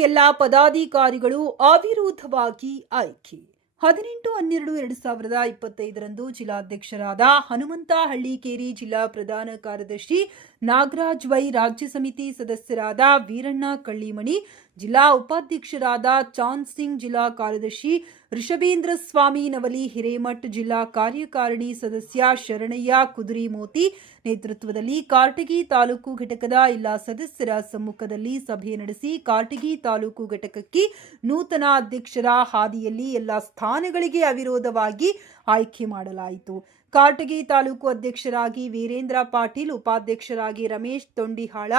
ಎಲ್ಲಾ ಪದಾಧಿಕಾರಿಗಳು ಅವಿರೋಧವಾಗಿ ಆಯ್ಕೆ. ಹದಿನೆಂಟು, ಹನ್ನೆರಡು, ಎರಡು ಸಾವಿರದ ಇಪ್ಪತ್ತೈದರಂದು ಜಿಲ್ಲಾಧ್ಯಕ್ಷರಾದ ಹನುಮಂತ ಹಳ್ಳಿಕೇರಿ ಜಿಲ್ಲಾ ಪ್ರಧಾನ ಕಾರ್ಯದರ್ಶಿ ನಾಗರಾಜ್ ವೈ ರಾಜ್ಯ ಸಮಿತಿ ಸದಸ್ಯರಾದ ವೀರಣ್ಣ ಕಳ್ಳಿಮಣಿ ಜಿಲ್ಲಾ ಉಪಾಧ್ಯಕ್ಷರಾದ ಚಾಂದ್ ಸಿಂಗ್ ಜಿಲ್ಲಾ ಕಾರ್ಯದರ್ಶಿ ಋಷಭೇಂದ್ರ ಸ್ವಾಮಿ ನವಲಿ ಹಿರೇಮಠ್ ಜಿಲ್ಲಾ ಕಾರ್ಯಕಾರಿಣಿ ಸದಸ್ಯ ಶರಣಯ್ಯ ಕುದುರಿಮೋತಿ ನೇತೃತ್ವದಲ್ಲಿ ಕಾರ್ಟಗಿ ತಾಲೂಕು ಘಟಕದ ಎಲ್ಲ ಸದಸ್ಯರ ಸಮ್ಮುಖದಲ್ಲಿ ಸಭೆ ನಡೆಸಿ ಕಾರ್ಟಗಿ ತಾಲೂಕು ಘಟಕಕ್ಕೆ ನೂತನ ಅಧ್ಯಕ್ಷರ ಹಾದಿಯಲ್ಲಿ ಎಲ್ಲ ಸ್ಥಾನಗಳಿಗೆ ಅವಿರೋಧವಾಗಿ ಆಯ್ಕೆ ಮಾಡಲಾಯಿತು. ಕಾರಟಗಿ ತಾಲೂಕು ಅಧ್ಯಕ್ಷರಾಗಿ ವೀರೇಂದ್ರ ಪಾಟೀಲ್, ಉಪಾಧ್ಯಕ್ಷರಾಗಿ ರಮೇಶ್ ತೊಂಡಿಹಾಳ,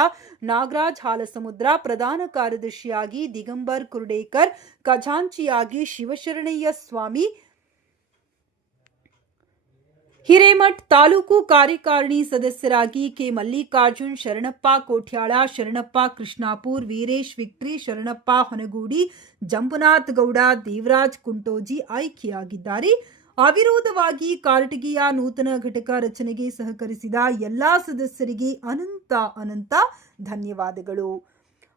ನಾಗರಾಜ್ ಹಾಲಸಮುದ್ರ, ಪ್ರಧಾನ ಕಾರ್ಯದರ್ಶಿಯಾಗಿ ದಿಗಂಬರ್ ಕುರುಡೇಕರ್, ಖಜಾಂಚಿಯಾಗಿ ಶಿವಶರಣಯ್ಯ ಸ್ವಾಮಿ. ಹಿರೇಮಠ್ ತಾಲೂಕು ಕಾರ್ಯಕಾರಿಣಿ ಸದಸ್ಯರಾಗಿ ಕೆ. ಮಲ್ಲಿಕಾರ್ಜುನ್, ಶರಣಪ್ಪ ಕೋಟ್ಯಾಳ, ಶರಣಪ್ಪ ಕೃಷ್ಣಾಪುರ್, ವೀರೇಶ್ ವಿಕ್ಟ್ರಿ ಶರಣಪ್ಪ ಹೊನಗೂಡಿ, ಜಂಬುನಾಥ್ ಗೌಡ, ದೇವರಾಜ್ ಕುಂಟೋಜಿ ಆಯ್ಕೆಯಾಗಿದ್ದಾರೆ. ಅವಿರೋಧವಾಗಿ ಕಾರಟಗಿಯ ನೂತನ ಘಟಕ ರಚನೆಗೆ ಸಹಕರಿಸಿದ ಎಲ್ಲಾ ಸದಸ್ಯರಿಗೆ ಅನಂತ ಅನಂತ ಧನ್ಯವಾದಗಳು.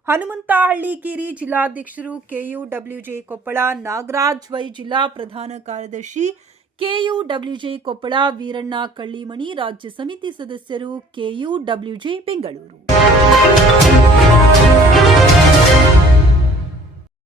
Hanumanthahalli Keri ಜಿಲ್ಲಾಧ್ಯಕ್ಷರು KU WJ Koppal, Nagaraj Y ಜಿಲ್ಲಾ ಪ್ರಧಾನ ಕಾರ್ಯದರ್ಶಿ ಕೆಯು ಡಬ್ಲ್ಯೂಜೆ ಕೊಪ್ಪಳ, ವೀರಣ್ಣ ಕಳ್ಳಿಮಣಿ, ರಾಜ್ಯ ಸಮಿತಿ ಸದಸ್ಯರು ಕೆಯು ಡಬ್ಲ್ಯೂಜೆ ಬೆಂಗಳೂರು.